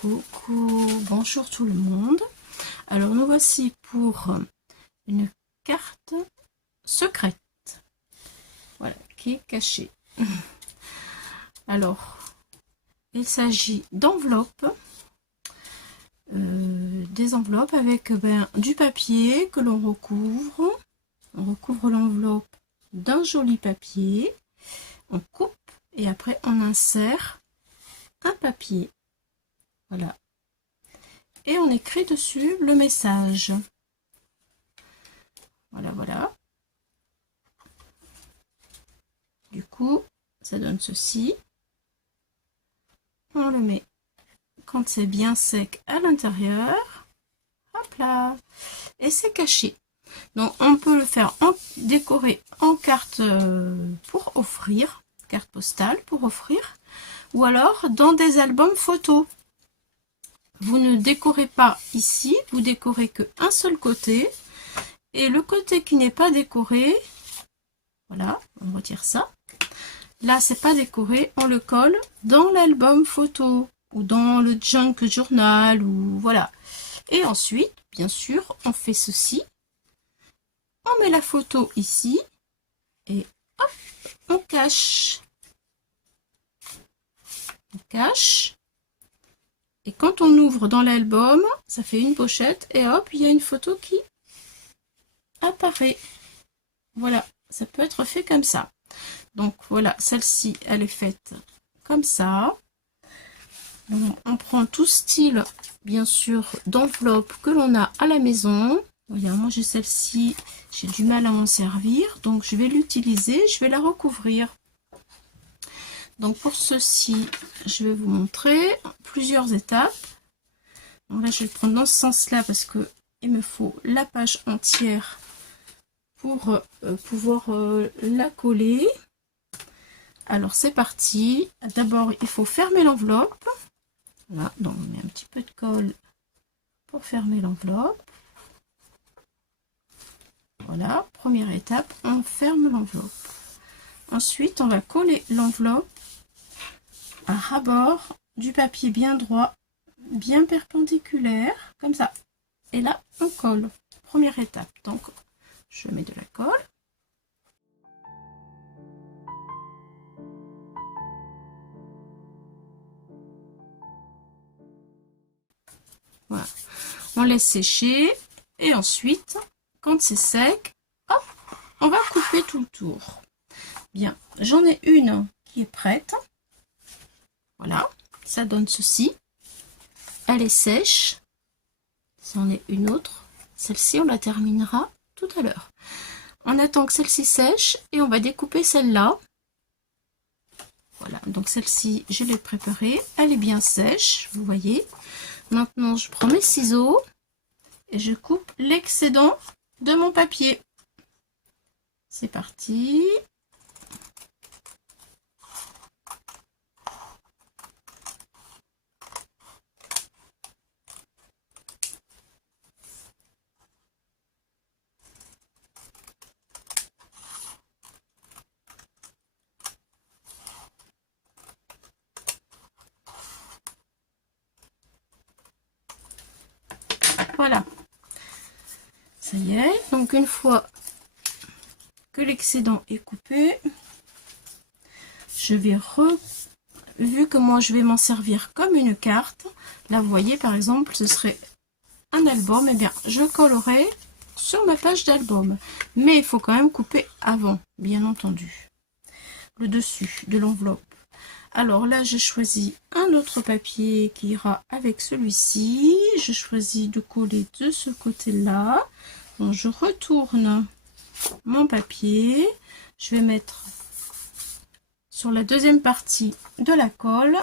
Coucou, bonjour tout le monde. Alors nous voici pour une carte secrète, voilà, qui est cachée. Alors, il s'agit d'enveloppes, des enveloppes avec du papier que l'on recouvre. On recouvre l'enveloppe d'un joli papier, on coupe et après on insère un papier. Voilà. Et on écrit dessus le message. Voilà, voilà. Du coup, ça donne ceci. On le met quand c'est bien sec à l'intérieur. Hop là. Et c'est caché. Donc, on peut le faire décorer en carte pour offrir. Carte postale pour offrir. Ou alors dans des albums photos. Vous ne décorez pas ici, vous décorez qu'un seul côté. Et le côté qui n'est pas décoré, voilà, on retire ça. Là, c'est pas décoré, on le colle dans l'album photo ou dans le junk journal ou voilà. Et ensuite, bien sûr, on fait ceci. On met la photo ici et hop, on cache. On cache. Et quand on ouvre dans l'album, ça fait une pochette et hop, il y a une photo qui apparaît. Voilà, ça peut être fait comme ça. Donc voilà, celle-ci, elle est faite comme ça. Donc, on prend tout style, bien sûr, d'enveloppe que l'on a à la maison. Voilà, moi j'ai celle-ci, j'ai du mal à m'en servir, donc je vais l'utiliser, je vais la recouvrir. Donc pour ceci, je vais vous montrer plusieurs étapes. Donc là, je vais le prendre dans ce sens-là parce que il me faut la page entière pour pouvoir la coller. Alors c'est parti. D'abord, il faut fermer l'enveloppe. Voilà, donc on met un petit peu de colle pour fermer l'enveloppe. Voilà, première étape, on ferme l'enveloppe. Ensuite, on va coller l'enveloppe à ras-bord du papier bien droit, bien perpendiculaire, comme ça. Et là, on colle. Première étape. Donc, je mets de la colle. Voilà. On laisse sécher. Et ensuite, quand c'est sec, hop, on va couper tout le tour. Bien, j'en ai une qui est prête. Voilà, ça donne ceci. Elle est sèche. C'en est une autre. Celle-ci, on la terminera tout à l'heure. On attend que celle-ci sèche et on va découper celle-là. Voilà, donc celle-ci, je l'ai préparée. Elle est bien sèche, vous voyez. Maintenant, je prends mes ciseaux et je coupe l'excédent de mon papier. C'est parti. Voilà, ça y est. Donc une fois que l'excédent est coupé, je vais vu que moi je vais m'en servir comme une carte. Là vous voyez par exemple, ce serait un album. Et bien je collerai sur ma page d'album, mais il faut quand même couper avant, bien entendu, le dessus de l'enveloppe. Alors là, j'ai choisi un autre papier qui ira avec celui-ci. Je choisis de coller de ce côté-là. Donc, je retourne mon papier. Je vais mettre sur la deuxième partie de la colle.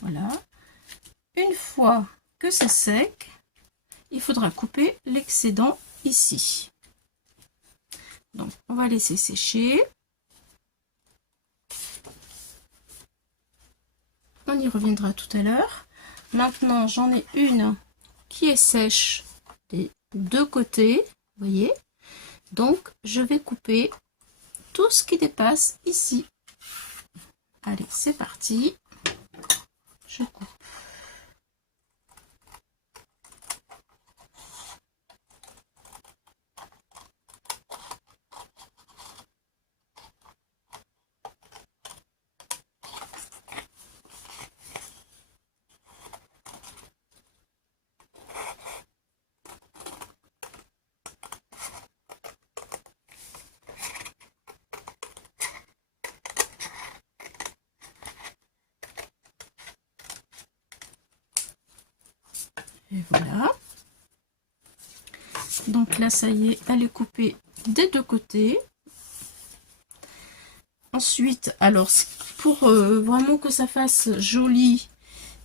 Voilà. Une fois que c'est sec, il faudra couper l'excédent ici. Donc, on va laisser sécher. On y reviendra tout à l'heure. Maintenant, j'en ai une qui est sèche. Et deux côtés, vous voyez. Donc, je vais couper tout ce qui dépasse ici. Allez, c'est parti. Je coupe. Et voilà. Donc là, ça y est, elle est coupée des deux côtés. Ensuite, alors, pour vraiment que ça fasse joli,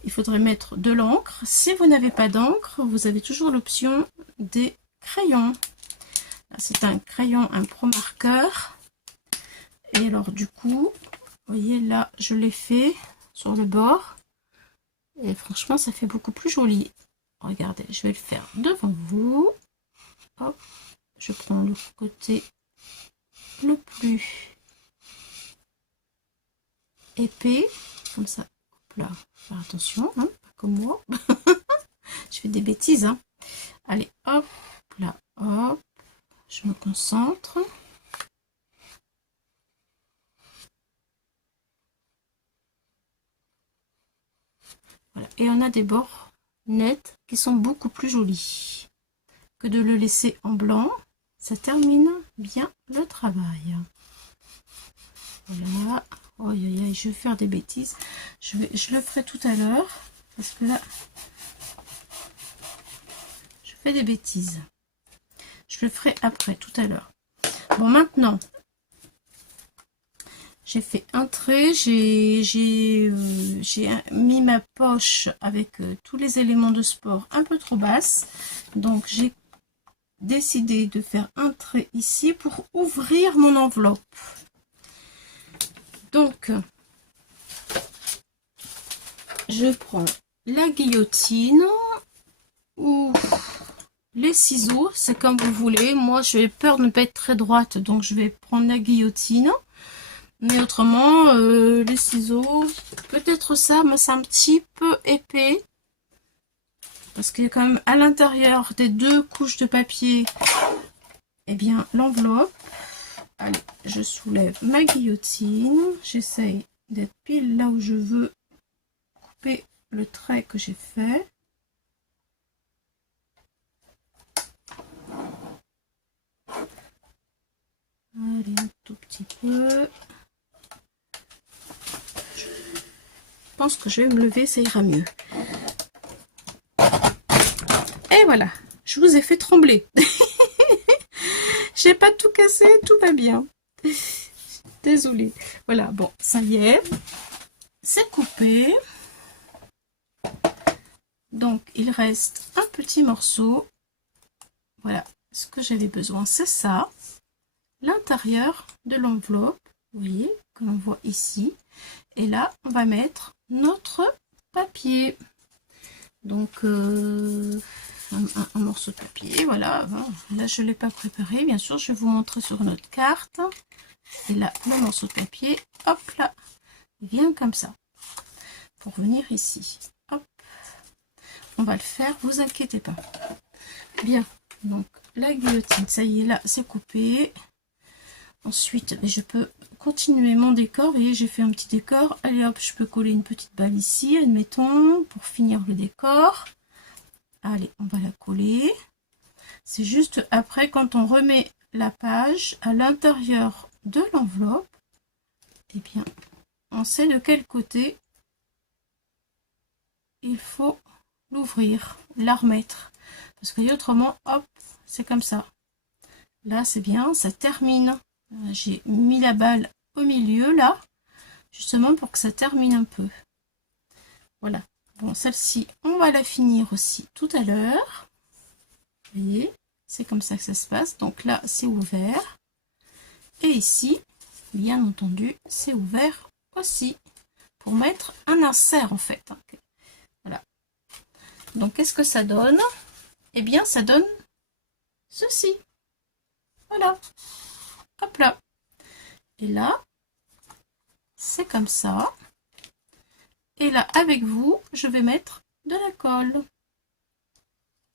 il faudrait mettre de l'encre. Si vous n'avez pas d'encre, vous avez toujours l'option des crayons. C'est un crayon, un pro marqueur. Et alors, du coup, vous voyez, là, je l'ai fait sur le bord. Et franchement, ça fait beaucoup plus joli. Regardez, je vais le faire devant vous. Hop, je prends le côté le plus épais, comme ça. Hop là, faire attention, hein, pas comme moi. Je fais des bêtises, hein. Allez, hop, là, hop, je me concentre. Voilà, et on a des bords nets qui sont beaucoup plus jolis que de le laisser en blanc. Ça termine bien le travail. Voilà. Oh, je vais faire des bêtises. Je le ferai tout à l'heure parce que là, je fais des bêtises. Je le ferai après, tout à l'heure. Bon, maintenant, j'ai fait un trait. J'ai mis ma poche avec tous les éléments de sport un peu trop basse. Donc, j'ai décidé de faire un trait ici pour ouvrir mon enveloppe. Donc, je prends la guillotine ou les ciseaux, c'est comme vous voulez. Moi, j'ai peur de ne pas être très droite, donc je vais prendre la guillotine. Mais autrement, les ciseaux, peut-être ça, mais c'est un petit peu épais. Parce qu'il y a quand même à l'intérieur des deux couches de papier, eh bien, l'enveloppe. Allez, je soulève ma guillotine. J'essaye d'être pile là où je veux couper le trait que j'ai fait. Allez, un tout petit peu. Je pense que je vais me lever, ça ira mieux. Et voilà, je vous ai fait trembler. J'ai pas tout cassé, tout va bien. Désolée. Voilà, bon, ça y est. C'est coupé. Donc, il reste un petit morceau. Voilà, ce que j'avais besoin, c'est ça. L'intérieur de l'enveloppe, vous voyez, que l'on voit ici. Et là, on va mettre notre papier. Donc, un morceau de papier, voilà. Là, je ne l'ai pas préparé. Bien sûr, je vais vous montrer sur notre carte. Et là, le morceau de papier, hop là, il vient comme ça. Pour venir ici. Hop. On va le faire, vous inquiétez pas. Bien, donc la guillotine, ça y est, là, c'est coupé. Ensuite, je peux continuer mon décor. Vous voyez, j'ai fait un petit décor. Allez hop, je peux coller une petite balle ici, admettons, pour finir le décor. Allez, on va la coller. C'est juste après, quand on remet la page à l'intérieur de l'enveloppe, eh bien, on sait de quel côté il faut l'ouvrir, la remettre. Parce que autrement, hop, c'est comme ça. Là, c'est bien, ça termine. J'ai mis la balle au milieu, là, justement pour que ça termine un peu. Voilà. Bon, celle-ci, on va la finir aussi tout à l'heure. Vous voyez, c'est comme ça que ça se passe. Donc là, c'est ouvert. Et ici, bien entendu, c'est ouvert aussi. Pour mettre un insert, en fait. Voilà. Donc, qu'est-ce que ça donne? Eh bien, ça donne ceci. Voilà. Hop là. Et là, c'est comme ça. Et là, avec vous, je vais mettre de la colle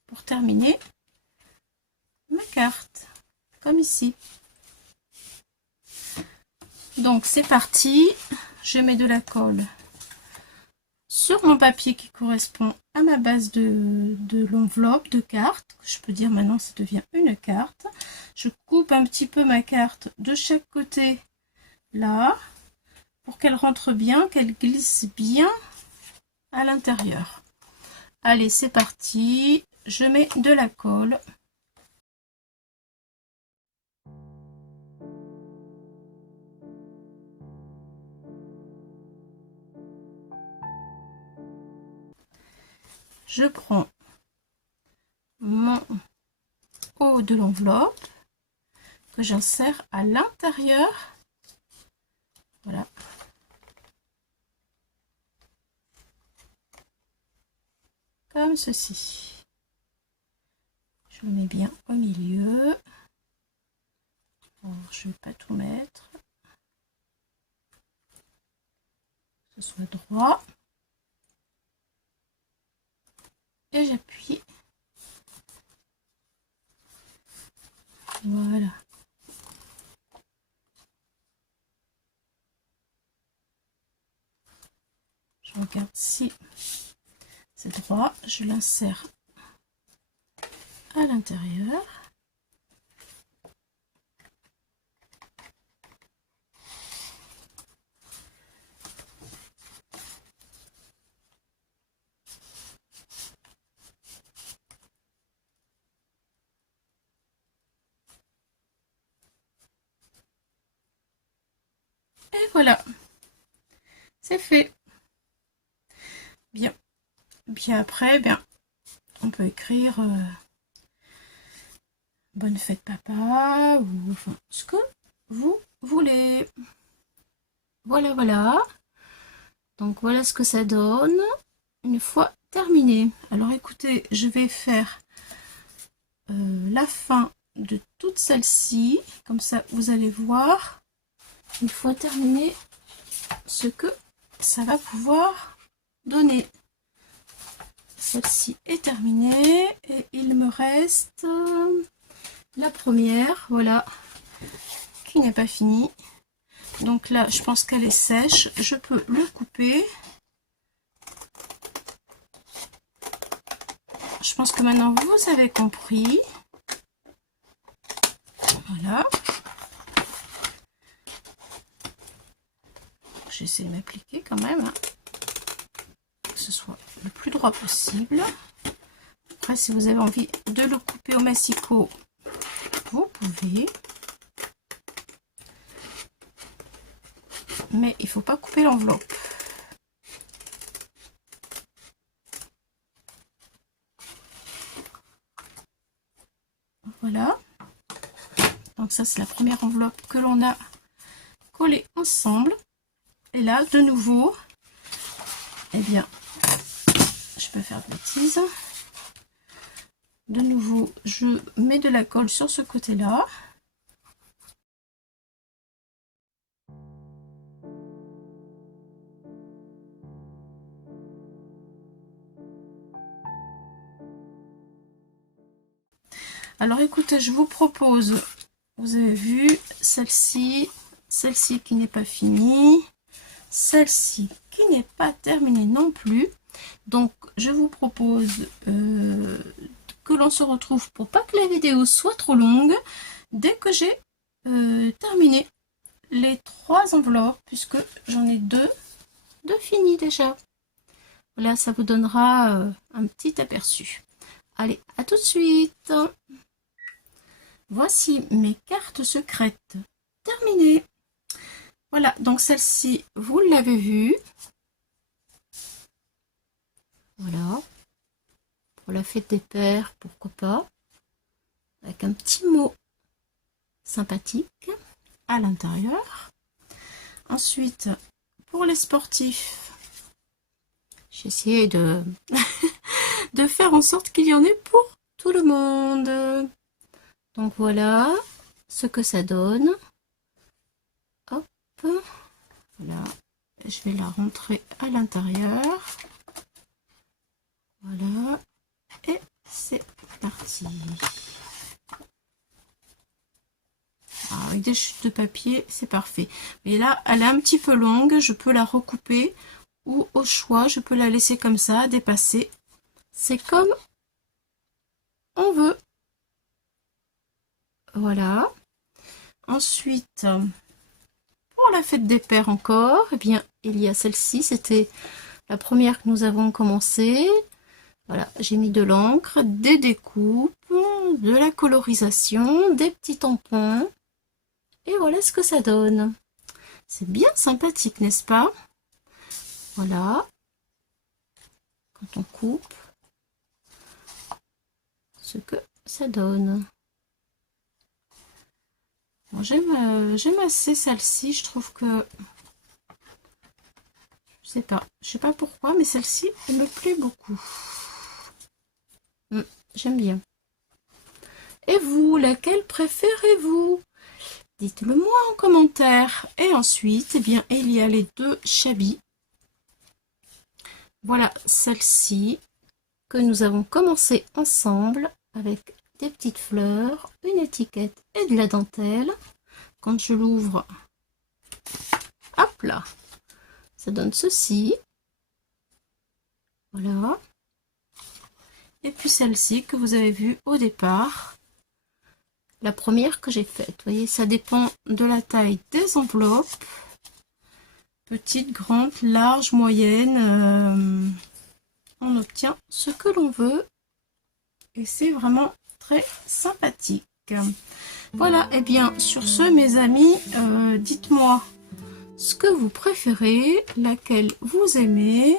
pour terminer ma carte, comme ici. Donc, c'est parti. Je mets de la colle sur mon papier qui correspond à ma base de l'enveloppe de carte. Je peux dire maintenant, ça devient une carte. Je coupe un petit peu ma carte de chaque côté, là, pour qu'elle rentre bien, qu'elle glisse bien à l'intérieur. Allez, c'est parti. Je mets de la colle. Je prends mon haut de l'enveloppe que j'insère à l'intérieur. Voilà. Comme ceci. Je le mets bien au milieu. Alors, je ne vais pas tout mettre. Que ce soit droit. Et j'appuie. Voilà. Je regarde si c'est droit. Je l'insère à l'intérieur. Et voilà, c'est fait. Bien. Bien après, bien, on peut écrire bonne fête papa ou enfin, ce que vous voulez. Voilà, voilà. Donc voilà ce que ça donne une fois terminé. Alors écoutez, je vais faire la fin de toute celle-ci. Comme ça, vous allez voir une fois terminé ce que ça va pouvoir donner. Celle-ci est terminée et il me reste la première, voilà, qui n'est pas finie. Donc là, je pense qu'elle est sèche. Je peux le couper. Je pense que maintenant vous avez compris. Voilà. J'essaie de m'appliquer quand même, hein, que ce soit le plus droit possible. Après, si vous avez envie de le couper au massicot, vous pouvez. Mais il ne faut pas couper l'enveloppe. Voilà. Donc ça, c'est la première enveloppe que l'on a collée ensemble. Et là, de nouveau, eh bien, je peux faire de bêtises. De nouveau, je mets de la colle sur ce côté-là. Alors écoutez, je vous propose, vous avez vu, celle-ci qui n'est pas finie, celle-ci qui n'est pas terminée non plus. Donc je vous propose que l'on se retrouve pour pas que la vidéo soit trop longue, dès que j'ai terminé les 3 enveloppes, puisque j'en ai deux de finies déjà. Voilà, ça vous donnera un petit aperçu. Allez, à tout de suite. Voici mes cartes secrètes terminées. Voilà, donc celle-ci, vous l'avez vue. Voilà. Pour la fête des pères, pourquoi pas. Avec un petit mot sympathique à l'intérieur. Ensuite, pour les sportifs, j'ai essayé de, de faire en sorte qu'il y en ait pour tout le monde. Donc voilà ce que ça donne. Hop, voilà. Je vais la rentrer à l'intérieur. Voilà. Et c'est parti. Alors, avec des chutes de papier, c'est parfait. Mais là, elle est un petit peu longue. Je peux la recouper ou au choix, je peux la laisser comme ça, dépasser. C'est comme on veut. Voilà. Ensuite, pour la fête des pères encore, eh bien, il y a celle-ci. C'était la première que nous avons commencé. Voilà, j'ai mis de l'encre, des découpes, de la colorisation, des petits tampons. Et voilà ce que ça donne. C'est bien sympathique, n'est-ce pas? Voilà. Quand on coupe, ce que ça donne. Bon, j'aime assez celle-ci. Je trouve que... Je sais pas pourquoi, mais celle-ci, elle me plaît beaucoup. J'aime bien. Et vous, laquelle préférez-vous? Dites-le moi en commentaire. Et ensuite, eh bien, il y a les deux chabis. Voilà celle-ci que nous avons commencé ensemble avec des petites fleurs, une étiquette et de la dentelle. Quand je l'ouvre, hop là, ça donne ceci. Voilà. Et puis celle-ci que vous avez vue au départ. La première que j'ai faite. Vous voyez, ça dépend de la taille des enveloppes. Petite, grande, large, moyenne. On obtient ce que l'on veut. Et c'est vraiment très sympathique. Voilà, et bien sur ce, mes amis, dites-moi ce que vous préférez, laquelle vous aimez.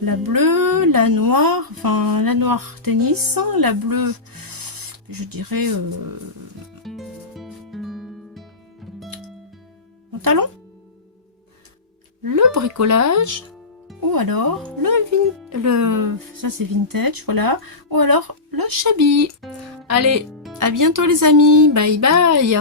La bleue, la noire, enfin la noire tennis, la bleue, je dirais pantalon, le bricolage, ou alors ça c'est vintage, voilà, ou alors le shabby. Allez, à bientôt les amis, bye bye.